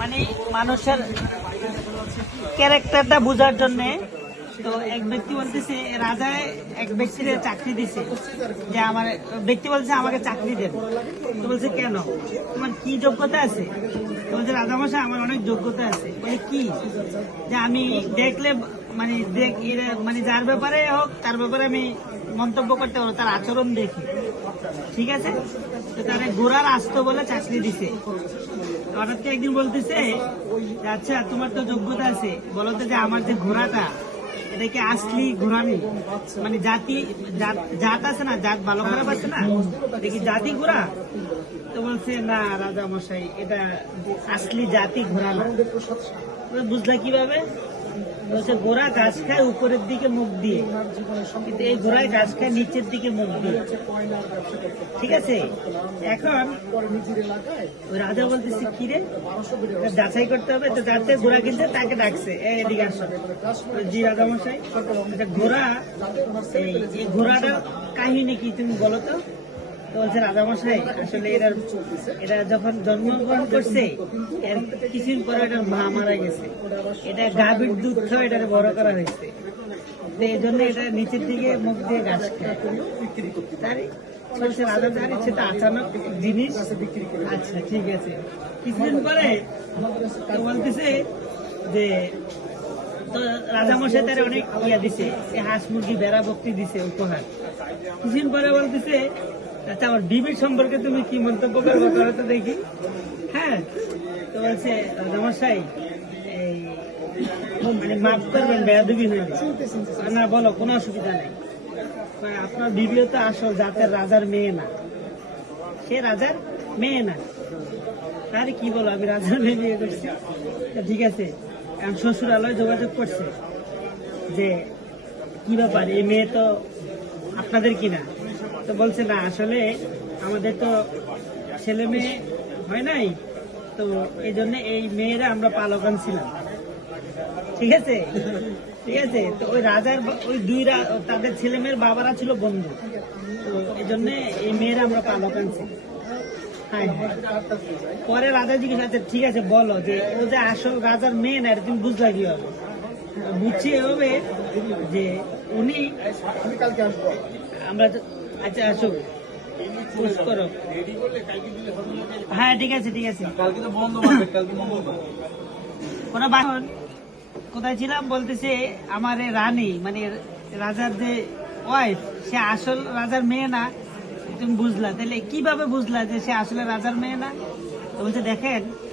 মানে মানুষের ক্যারেক্টারটা বোঝার জন্য। তো এক ব্যক্তি বলতেছে রাজায় এক ব্যক্তির চাকরি দিছে, যে আমার ব্যক্তি বলছে আমাকে চাকরি দেন। তো বলছে কেন, তোমার কি যোগ্যতা আছে? তো বলছে রাজামশাই আমার অনেক যোগ্যতা আছে। বলে কি? যে আমি দেখলে মানে মানে যার ব্যাপারে হোক তার ব্যাপারে আমি মন্তব্য করতে পারবো, তার আচরণ দেখি। ঠিক আছে, তো তারা ঘোড়ার আস্ত বলে চাকরি দিছে। হঠাৎ করে একদিন বলতেছে আচ্ছা তোমার তো যোগ্যতা আছে, বলো তো যে আমার যে ঘোড়াটা এটা কি আসলি ঘোড়া নেই, মানে জাত আছে না, জাত ভালো খারাপ আছে না, দেখি জাতি ঘোড়া। তো বলছে না রাজা মশাই এটা আসলি জাতি ঘোড়া না। বুঝলা কিভাবে? বলছে ঘোড়া ঘাস খায় উপরের দিকে মুখ দিয়ে, কিন্তু এই ঘোড়ায় ঘাস খায় নিচের দিকে মুখ দিয়ে। ঠিক আছে, এখন ওই রাজা বলতেছে কিরে যাচাই করতে হবে, তো যাতে ঘোড়া কিনছে তাকে ডাকছে এদিকে আসো। জি রাজা মশাই, ঘোড়া এই ঘোড়াটার কাহিনী কি তুমি বলো তো? বলছে রাজামশাই আসলে এটা যখন জন্মগ্রহণ করছে এর কিছুদিন পরে এটার মা মারা গেছে, এটা গাভীর দুধ খাওয়া এটা বড় করা হয়েছে, এই জন্য এটা নিচের দিকে মুখ দিয়ে ঘাস খায়। রাজা জানি সেটা আচানক জিনিস। আচ্ছা ঠিক আছে, কিছুদিন পরে বলতেছে যে তো রাজামশাই তারা অনেক ইয়া দিছে, হাঁস মুরগি বেড়া বক্তি দিছে উপহার। কিছুদিন পরে বলতেছে আচ্ছা আমার বিবির সম্পর্কে তুমি কি মন্তব্য করবো করো তো দেখি। হ্যাঁ, তো বলছে রাজামশাই এই মানে মাফ করবেন বেয়াদবি হয়ে না, বলো কোনো অসুবিধা নেই। আপনার বিবিও তো আসল জাতের রাজার মেয়ে না, সে রাজার মেয়ে না। আরে কি বলো, আমি রাজার মেয়ে বিয়ে করছি। ঠিক আছে, এখন শ্বশুরালয় যোগাযোগ করছে যে কি ব্যাপার এই মেয়ে তো আপনাদের কিনা। তো বলছে না আসলে আমাদের তো ছেলে মেয়ে হয় নাই, তো এই জন্য এই মেয়েরা আমরা পালক আনছিলাম। ঠিক আছে, ঠিক আছে, তো ওই রাজার ওই তাদের ছেলে মেয়ের বাবারা ছিল বন্ধু, তো এই জন্য এই মেয়েরা আমরা পালক আনছি। হ্যাঁ হ্যাঁ, পরে রাজা জিজ্ঞেস আচ্ছা ঠিক আছে বলো যে ও যে আসল রাজার মেয়ে না, তুমি বুঝলা কি হবে? বুঝছি এভাবে যে উনি আমরা আচ্ছা আসো করো। হ্যাঁ ঠিক আছে ঠিক আছে, কোনো বাহন কোথায় ছিলাম বলতেছে আমার রানী মানে রাজার যে ওয়াইফ সে আসল রাজার মেয়ে না। তুমি বুঝলা, তাহলে কিভাবে বুঝলা যে সে আসলে রাজার মেয়ে না? তো বলছে দেখেন